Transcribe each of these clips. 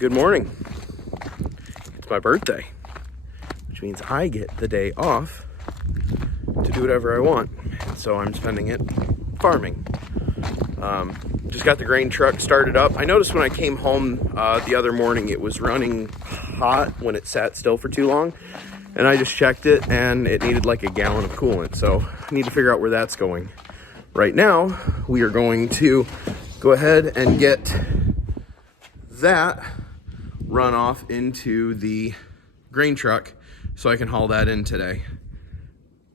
Good morning. It's my birthday, which means I get the day off to do whatever I want. So I'm spending it farming. Just got the grain truck started up. I noticed when I came home the other morning, it was running hot when it sat still for too long. And I just checked it and it needed like a gallon of coolant. So I need to figure out where that's going. Right now, we are going to go ahead and get that run off into the grain truck so I can haul that in today.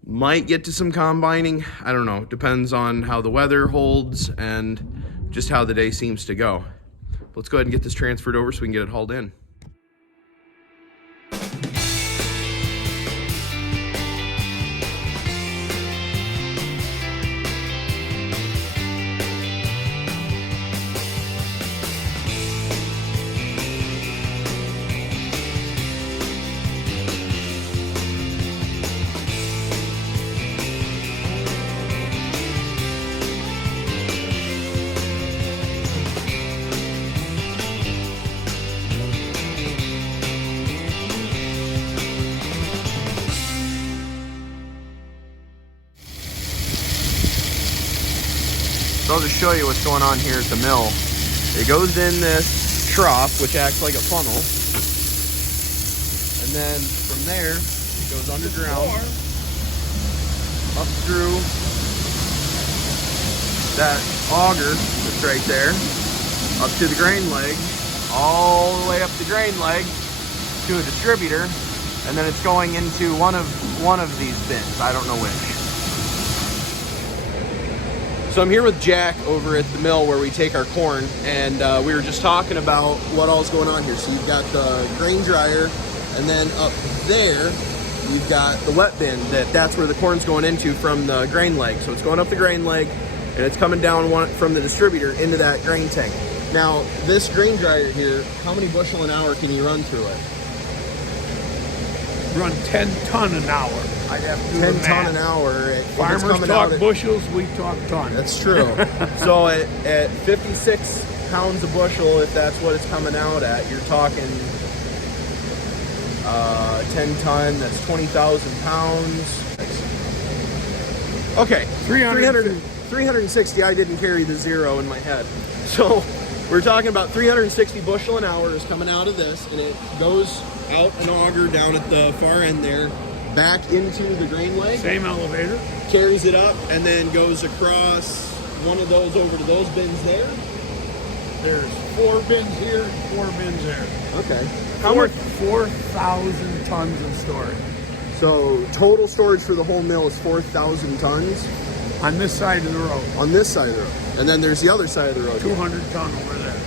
Might get to some combining. I don't know. Depends on how the weather holds and just how the day seems to go. Let's go ahead and get this transferred over so we can get it hauled in. So I'll just show you what's going on here at the mill. It goes in this trough, which acts like a funnel. And then from there, it goes underground, up through that auger that's right there, up to the grain leg, all the way up the grain leg to a distributor, and then it's going into one of these bins. I don't know which. So I'm here with Jack over at the mill where we take our corn, and we were just talking about what all's going on here. So you've got the grain dryer, and then up there you've got the wet bin that's where the corn's going into from the grain leg. So it's going up the grain leg and it's coming down from the distributor into that grain tank. Now this grain dryer here, how many bushel an hour can you run through it? Run 10 ton an hour. I'd have to do 10 the ton math. an hour. Farmers talk bushels, we talk tons. That's true. So at 56 pounds a bushel, if that's what it's coming out at, you're talking 10 ton, that's 20,000 pounds. Okay, 360, I didn't carry the zero in my head. So we're talking about 360 bushel an hour is coming out of this, and it goes out an auger down at the far end there, back into the grain leg. Same elevator. Carries it up and then goes across one of those over to those bins there. There's 4 bins here, 4 bins there. Okay. How much? 4,000 tons of storage. So total storage for the whole mill is 4,000 tons? On this side of the road. On this side of the road. And then there's the other side of the road. 200 ton over there.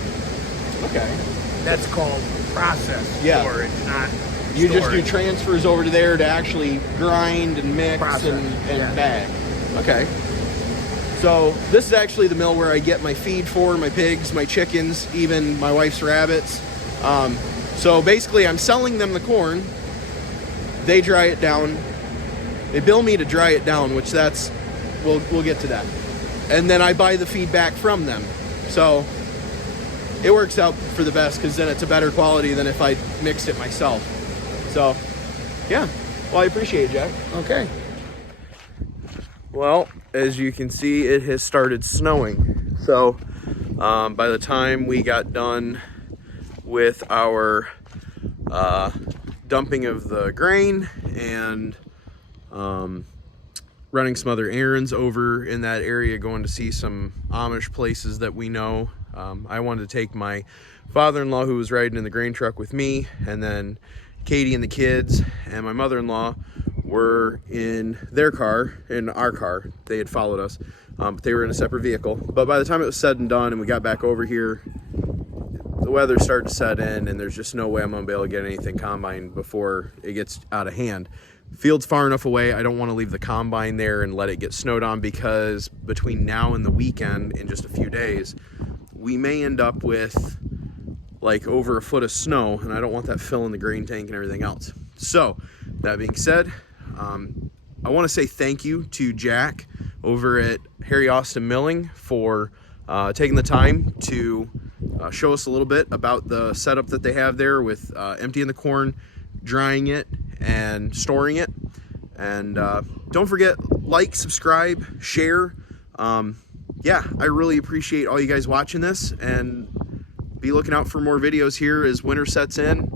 Okay. That's called process storage, not You storage. just do transfers over to there to actually grind and mix and bag. Okay. So this is actually the mill where I get my feed for my pigs, my chickens, even my wife's rabbits. So basically I'm selling them the corn. They dry it down. They bill me to dry it down, which we'll get to that. And then I buy the feed back from them. So it works out for the best because then it's a better quality than if I mixed it myself. So, yeah. Well, I appreciate it, Jack. Okay. Well, as you can see, it has started snowing. So, by the time we got done with our dumping of the grain and running some other errands over in that area, going to see some Amish places that we know, I wanted to take my father-in-law, who was riding in the grain truck with me, and then Katie and the kids and my mother-in-law were in their car, in our car. They had followed us, but they were in a separate vehicle. But by the time it was said and done and we got back over here, the weather started to set in and there's just no way I'm gonna be able to get anything combined before it gets out of hand. Field's far enough away, I don't want to leave the combine there and let it get snowed on, because between now and the weekend, in just a few days, we may end up with like over a foot of snow, and I don't want that filling the grain tank and everything else. So that being said, I want to say thank you to Jack over at Harry Austin Milling for taking the time to show us a little bit about the setup that they have there with emptying the corn, drying it, and storing it. And don't forget, like, subscribe, share. Yeah, I really appreciate all you guys watching this, and be looking out for more videos here as winter sets in.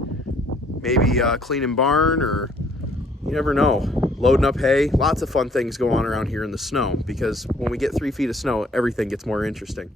Maybe cleaning barn, or you never know, loading up hay. Lots of fun things go on around here in the snow, because when we get 3 feet of snow, everything gets more interesting.